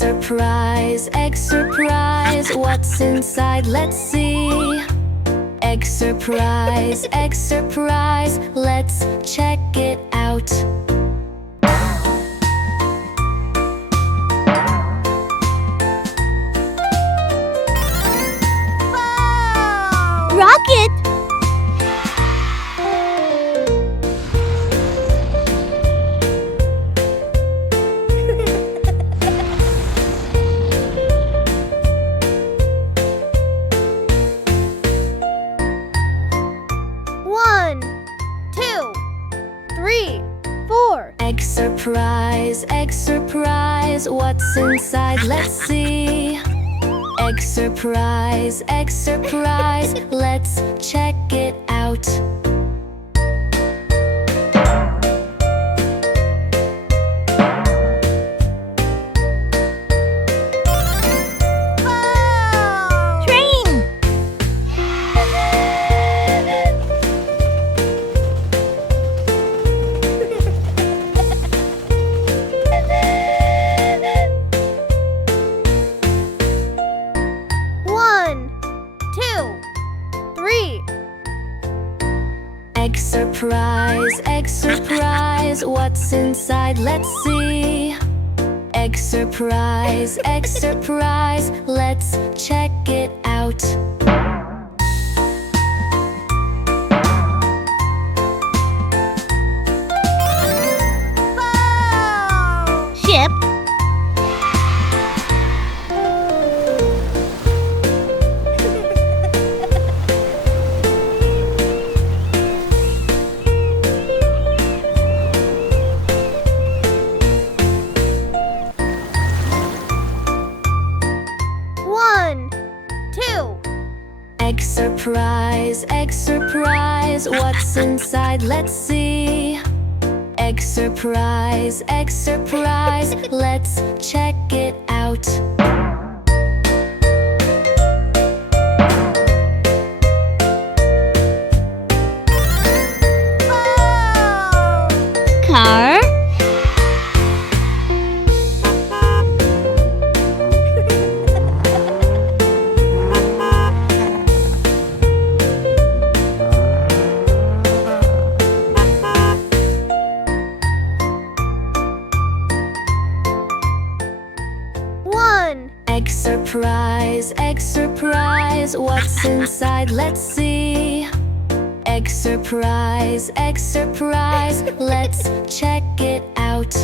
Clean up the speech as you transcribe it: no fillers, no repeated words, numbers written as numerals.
surprise, egg surprise. What's inside? Let's see. Egg surprise, let's check it out. Rocket! One, two, three, four. Egg surprise, what's inside? Let's see. Egg surprise, let's check it out. Train! One, two, three. Egg surprise, what's inside? Let's see. Egg surprise, let's check it out. Ship. One, two. Egg surprise, what's inside? Let's see. Egg surprise, let's check it out. Car. One. Egg surprise, what's inside? Let's see. Egg surprise, let's check it out.